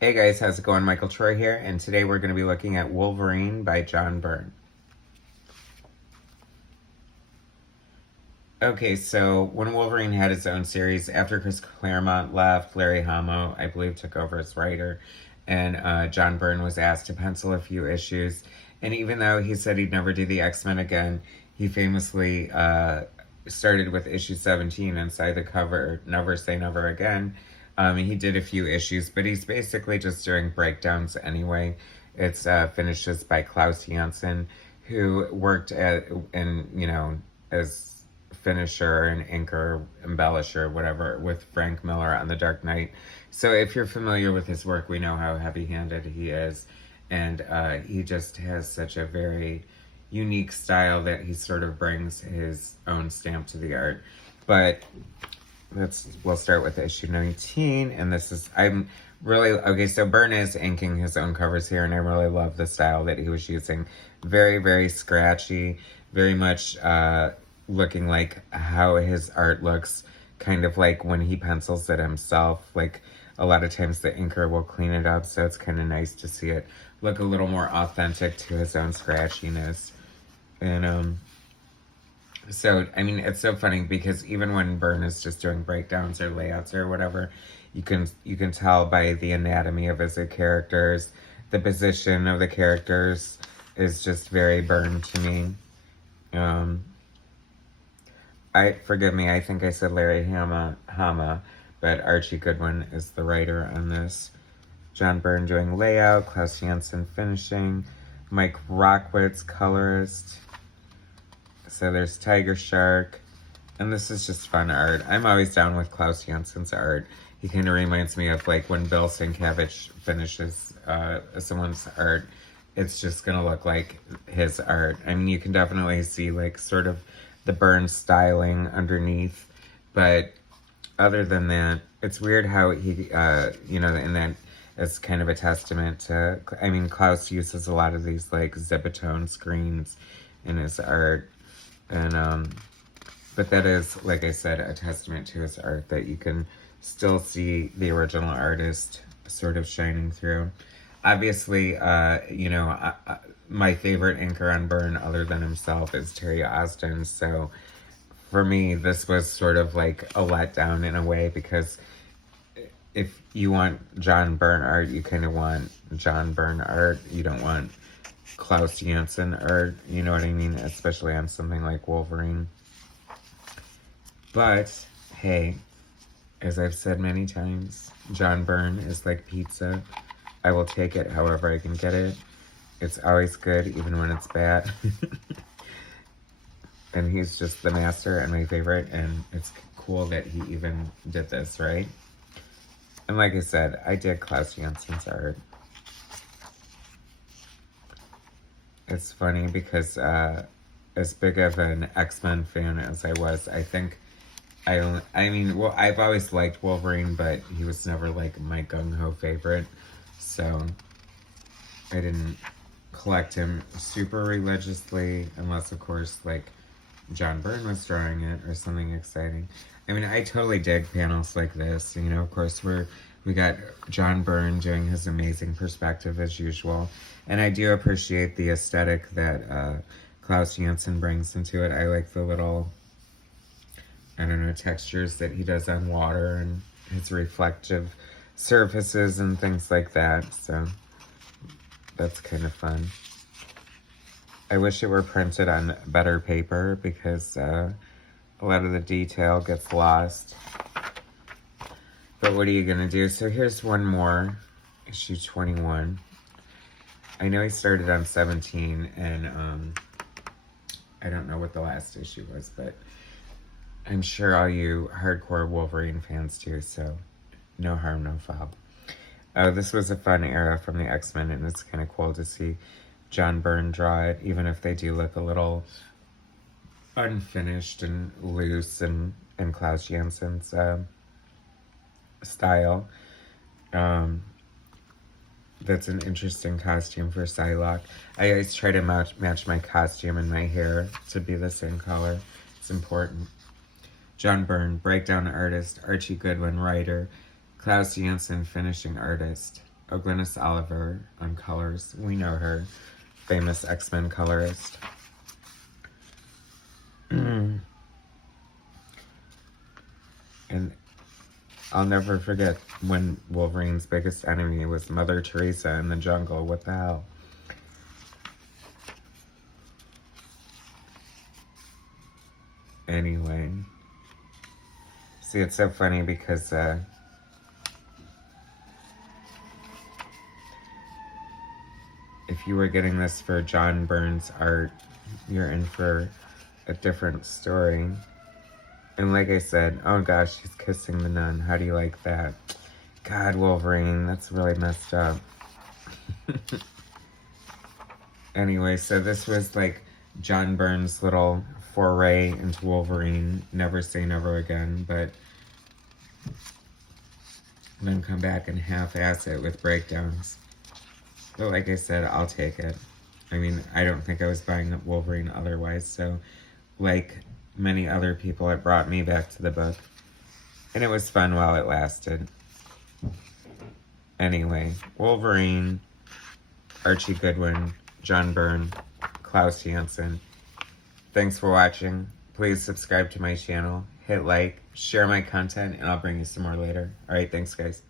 Hey guys, how's it going? Michael Troy here, and today we're going to be looking at Wolverine by John Byrne. Okay, so when Wolverine had his own series, after Chris Claremont left, Larry Hama, I believe, took over as writer, and John Byrne was asked to pencil a few issues. And even though he said he'd never do the X-Men again, he famously started with issue 17 inside the cover, Never Say Never Again. He did a few issues, but he's basically just doing breakdowns anyway. It's finishes by Klaus Janson, who worked as finisher and inker, embellisher, whatever, with Frank Miller on The Dark Knight. So if you're familiar with his work, we know how heavy-handed he is, and he just has such a very unique style that he sort of brings his own stamp to the art. But we'll start with issue 19, and I'm really, okay, so Byrne is inking his own covers here, and I really love the style that he was using. Very, very scratchy, very much looking like how his art looks, kind of like when he pencils it himself. Like, a lot of times the inker will clean it up, so it's kind of nice to see it look a little more authentic to his own scratchiness. And so, I mean, it's so funny because even when Byrne is just doing breakdowns or layouts or whatever, you can tell by the anatomy of his characters, the position of the characters is just very Byrne to me. Forgive me, I think I said Larry Hama, but Archie Goodwin is the writer on this. John Byrne doing layout, Klaus Janson finishing, Mike Rockwitz colorist. So there's Tiger Shark, and this is just fun art. I'm always down with Klaus Janson's art. He kind of reminds me of like when Bill Sienkiewicz finishes someone's art. It's just gonna look like his art. I mean, you can definitely see like sort of the Byrne styling underneath, but other than that, it's weird how he, and that is kind of a testament to, I mean, Klaus uses a lot of these like Zibetone screens in his art. And, but that is, like I said, a testament to his art that you can still see the original artist sort of shining through. Obviously, my favorite inker on Byrne, other than himself, is Terry Austin. So for me, this was sort of like a letdown in a way, because if you want John Byrne art, you kind of want John Byrne art. You don't want Klaus Janson art, you know what I mean? Especially on something like Wolverine. But, hey, as I've said many times, John Byrne is like pizza. I will take it however I can get it. It's always good, even when it's bad. And he's just the master and my favorite, and it's cool that he even did this, right? And like I said, I did Klaus Janson's art. It's funny because as big of an X-Men fan as I was, I think I've always liked Wolverine, but he was never like my gung-ho favorite. So I didn't collect him super religiously, unless of course like John Byrne was drawing it or something exciting. I mean, I totally dig panels like this. You know, of course we got John Byrne doing his amazing perspective as usual. And I do appreciate the aesthetic that Klaus Janson brings into it. I like the little, I don't know, textures that he does on water and his reflective surfaces and things like that. So that's kind of fun. I wish it were printed on better paper because a lot of the detail gets lost. But what are you going to do? So here's one more, issue 21. I know he started on 17, and I don't know what the last issue was, but I'm sure all you hardcore Wolverine fans do, so no harm, no foul. This was a fun era from the X-Men, and it's kind of cool to see John Byrne draw it, even if they do look a little unfinished and loose in Klaus Janson's style. That's an interesting costume for Psylocke. I always try to match my costume and my hair to be the same color. It's important. John Byrne, breakdown artist. Archie Goodwin, writer. Klaus Janson, finishing artist. Glynis Oliver on colors. We know her. Famous X-Men colorist. And I'll never forget when Wolverine's biggest enemy was Mother Teresa in the jungle. What the hell? Anyway. See, it's so funny because if you were getting this for John Byrne's art, you're in for a different story. And like I said, oh gosh, she's kissing the nun. How do you like that? God, Wolverine, that's really messed up. Anyway, so this was like John Byrne's little foray into Wolverine. Never say never again, but then come back and half-ass it with breakdowns. But like I said, I'll take it. I mean, I don't think I was buying Wolverine otherwise, so like many other people, it brought me back to the book. And it was fun while it lasted. Anyway, Wolverine, Archie Goodwin, John Byrne, Klaus Janson. Thanks for watching. Please subscribe to my channel, hit like, share my content, and I'll bring you some more later. Alright, thanks guys.